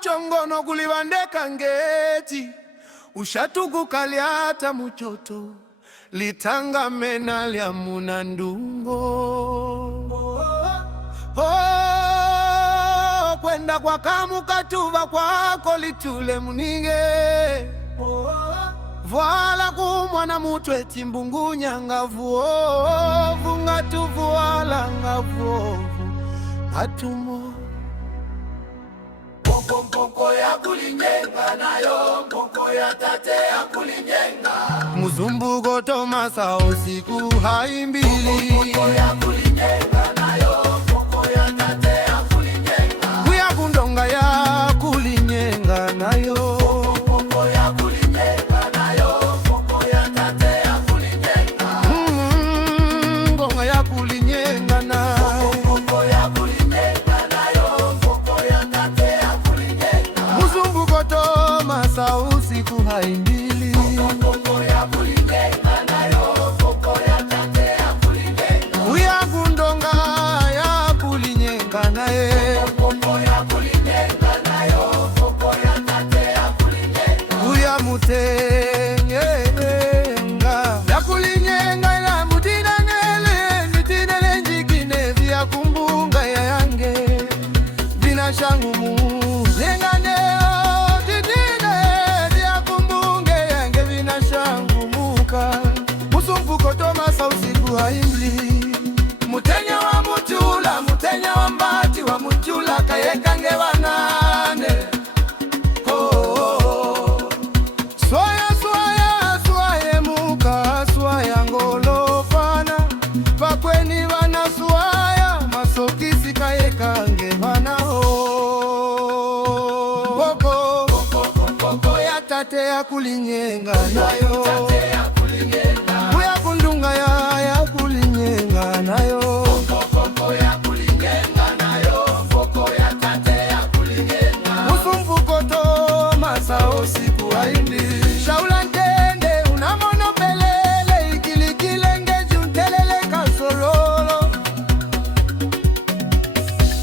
chongono kulibandeka ngeti ushatukukalyata muchoto litangamena lya munandungo kwenda kwa kamukatuba kwako litule muninge Vuala kumwana mutwe timbungunya ngavuovu ngatuvuala ngavuovu atumo Mpoko ya kulinyenga nayo mpoko ya tate ya kulinyenga Muzumbuko Tomasa usiku haimbili Mpoko ya kulinyenga nayo mpoko ya tate ya kulinyenga Kuya kundonga ya kulinyenga nayo usiku haimbili Mpoko ya kulinyenga nayo mpoko ya tate ya kulinyenga Uya kundonga ya kulinyenga naye Mpoko ya kulinyenga nayo mpoko ya tate ya kulinyenga Uya mutenyenga ya kulinyenga ila mutinanele nitinele njikine vya kumbunga ya yange vina shangu Mpoko Tomasa usiku haimbili Mutenya wa mutula, mutenya wa mbati wa mutula kayekange wanane Swaya, swaya, swaya muka, swaya ngolofana Pakweni wana swaya, masokisi kayekange wanao Mpoko ya tate ya kulinyenga nayo Kundunga ya kulinyenga nayo Mpoko ya kulinyenga nayo mpoko ya tate ya kulinyenga Mpoko Tomasa usiku haimbili Shaula ntende unamono pelele ikilikilenge juntelele kasololo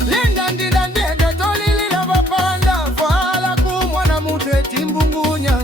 Linda ndida ndende tolilila vapanda Vuala kumwana mutwe timbungunya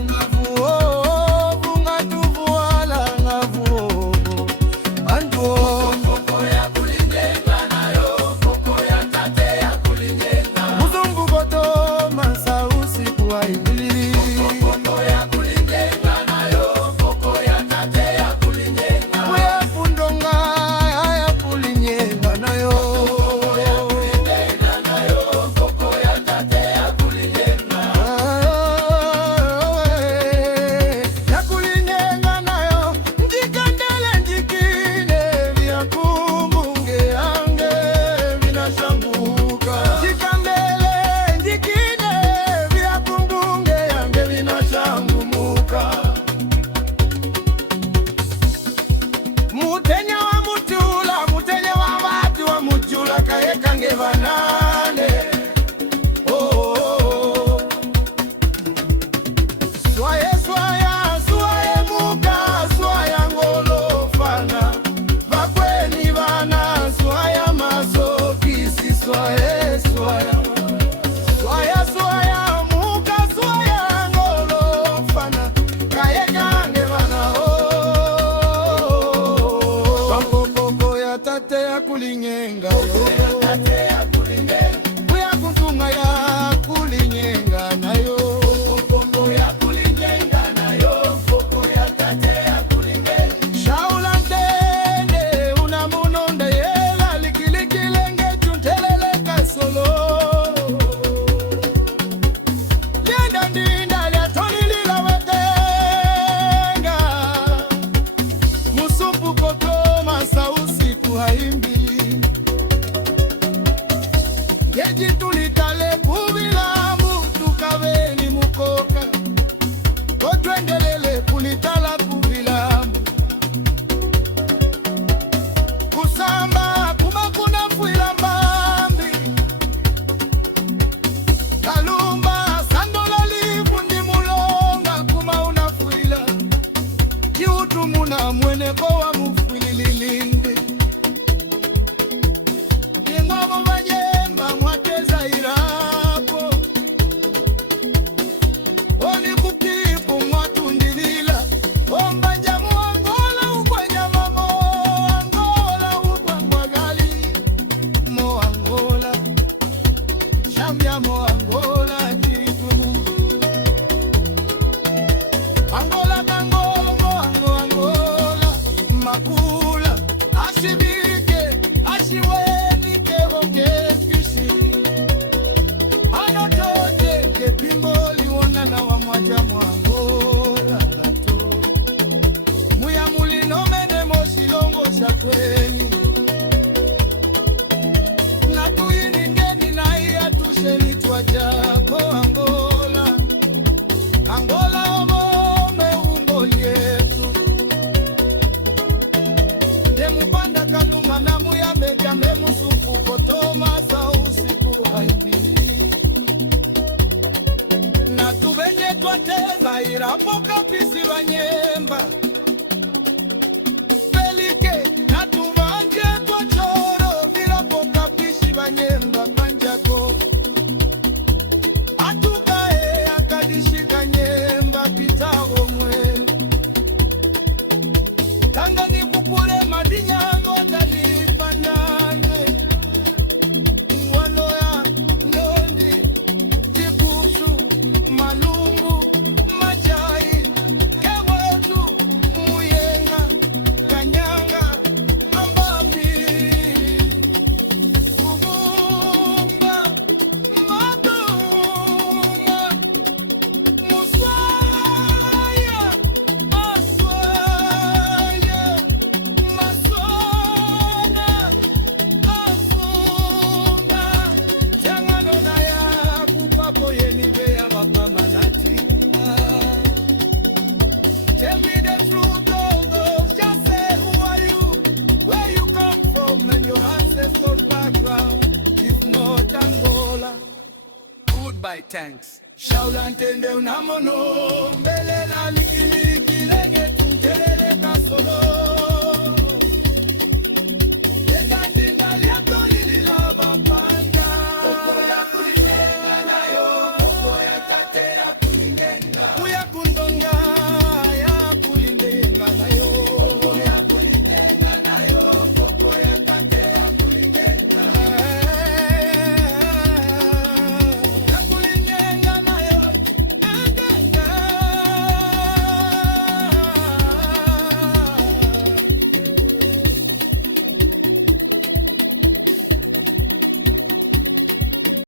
Mutenya wa mutula, mutenya wa mbati wa mutula kayekange vanane Swaye, swaya, swaye muka, swaya ngolofana Vakweni vana, swaya masokisi, swaye, swaya Swaya, swaya, muka, swaya ngolofana kayekange vana Mpoko ya tate ya kulinyenga Uya kundunga ya kulinyenga nayo Mpoko ya kulinyenga nayo mpoko ya tate ya kulinyenga Shaula ntende unamunonde yela likilikilenge juntelele kasolo Lienda ndinda lya tolilila wetenga Mpoko Tomasa usiku haimbili Geji tulitale kuvilamu tukaveni mukoka Kotwendelele kulitala kuvilamu Kusamba kumakuna fuila mbambi Kalumba sandola lifundi mulonga kuma unafuila Kiutu muna mweneko wa mufwilililinde Kingwabo majemba mwateza Cambiamo Angola di tu. Angola, Angola, Angola, Makula, Ashibike, Ashiweni, Kehoke, Kishi. Anotote, Kepimboli, Wanana, Wamwaja, Angola, Lato. Muyamuli, no mene, Mosilongo, Shakweni. Natuini ngeni na iya tushelitwa jako Angola. Angola omome umboli yetu. Demupanda kalunga na muyameka memusufu kotoma sa usiku haimbili. Na tuvenye twateza irapo kapisi banyemba. Pelike na tuvanje twachoro virapo kapisi banyemba kanjako. Atukae akadishika nyemba pitao mwe. Tangani kupule madinyango dali panane. Waloya, Ndondi, Jikushu, Malungu, Machai, Kewetu, Muyenga, Kanyanga, Ambambi, Uvumba, Maduma, Muswaya, Aswaya, Masona, Asumba, Jangano na ya kupapo yenive ya wakamanati. Tell me the truth, oh, just say who are you, where you come from, and your ancestors' background, if not Angola. Goodbye, thanks. Shaula ntende unamono, mbele la likili kilenge tuntelele kasolo.